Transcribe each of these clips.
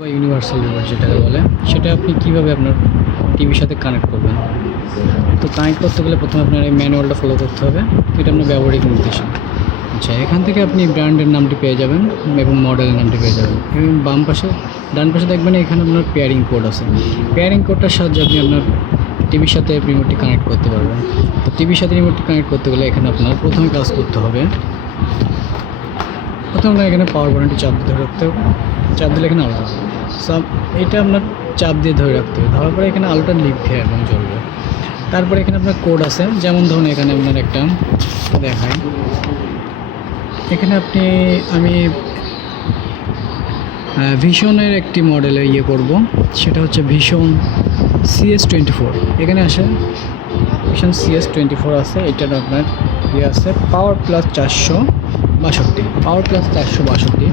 বা universal remote যেটাকে বলে, সেটা আপনি কীভাবে আপনার টিভির সাথে কানেক্ট করবেন। তো কানেক্ট করতে গেলে প্রথমে আপনার এই ম্যানুয়ালটা ফলো করতে হবে। এটা আপনার ব্যবহারিক নির্দেশনা। আচ্ছা, এখান থেকে আপনি ব্র্যান্ডের নামটি পেয়ে যাবেন এবং মডেলের নামটি পেয়ে যাবেন এবং ডান পাশে দেখবেন এখানে আপনার পেয়ারিং কোড আছে। পেয়ারিং কোডটার সাহায্যে আপনি আপনার টিভির সাথে রিমোটটি কানেক্ট করতে পারবেন। তো টিভির সাথে রিমোটটি কানেক্ট করতে গেলে এখানে আপনার প্রথমে কাজ করতে হবে, প্রথমে এখানে পাওয়ার বাটনটি চাপ দিয়ে ধরে রাখতে হবে। চাপ দিলে এখানে আলো জ্বলবে। এটা আপনার চাপ দিয়ে ধরে রাখতে হবে, ধরার পরে এখানে আলোটা নিভবে এবং জ্বলবে। তারপরে এখানে আপনার কোড আছে, যেমন ধরুন এখানে আপনার একটা দেখায়। এখানে আমি ভিশনের একটি মডেলের করব, সেটা হচ্ছে ভিশন CS24। এখানে আসে ভিশন CS24 আছে। এটার আপনার আছে পাওয়ার প্লাস 462, পাওয়ার প্লাস 462।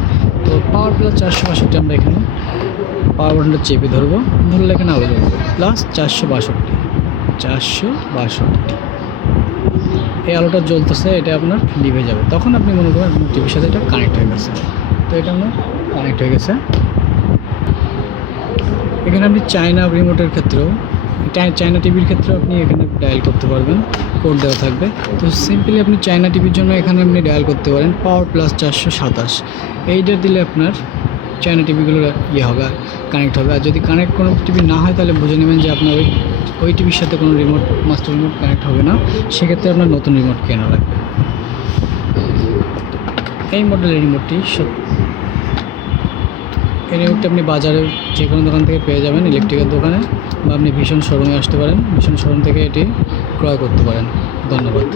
তো পাওয়ার প্লাস 462 আমরা এখানে পাওয়ার বাটনটা চেপে ধরবো, ধরলে এখানে আলো জ্বলবে প্লাস 462। এই আলোটা জ্বলতেছে, এটা আপনার নিভে যাবে। তখন আপনি মনে করেন আপনার টিভির সাথে এটা কানেক্ট হয়ে গেছে। তো এটা আপনার কানেক্ট হয়ে গেছে। এখানে আপনি চায়না রিমোটের ক্ষেত্রেও, চায়না টিভির ক্ষেত্রেও আপনি এখানে ডায়াল করতে পারবেন, কোড দেওয়া থাকবে। তো সিম্পলি আপনি চায়না টিভির জন্য এখানে আপনি ডায়াল করতে পারেন পাওয়ার প্লাস 427। এইটা দিলে আপনার চায়না টিভিগুলো হবে, কানেক্ট হবে। আর যদি কানেক্ট কোনো টিভি না হয় তাহলে বুঝে নেবেন যে আপনার ওই টিভির সাথে কোনো মাস্টার রিমোট কানেক্ট হবে না। সেক্ষেত্রে আপনার নতুন রিমোট কেনা লাগবে। এই মডেলের রিমোটটি এই রিমোটটি আপনি বাজারে যে কোনো দোকান থেকে পেয়ে যাবেন, ইলেকট্রিকের দোকানে, বা আপনি ভীষণ শোরুমে আসতে পারেন, ভীষণ শোরুম থেকে এটি ক্রয় করতে পারেন। ধন্যবাদ।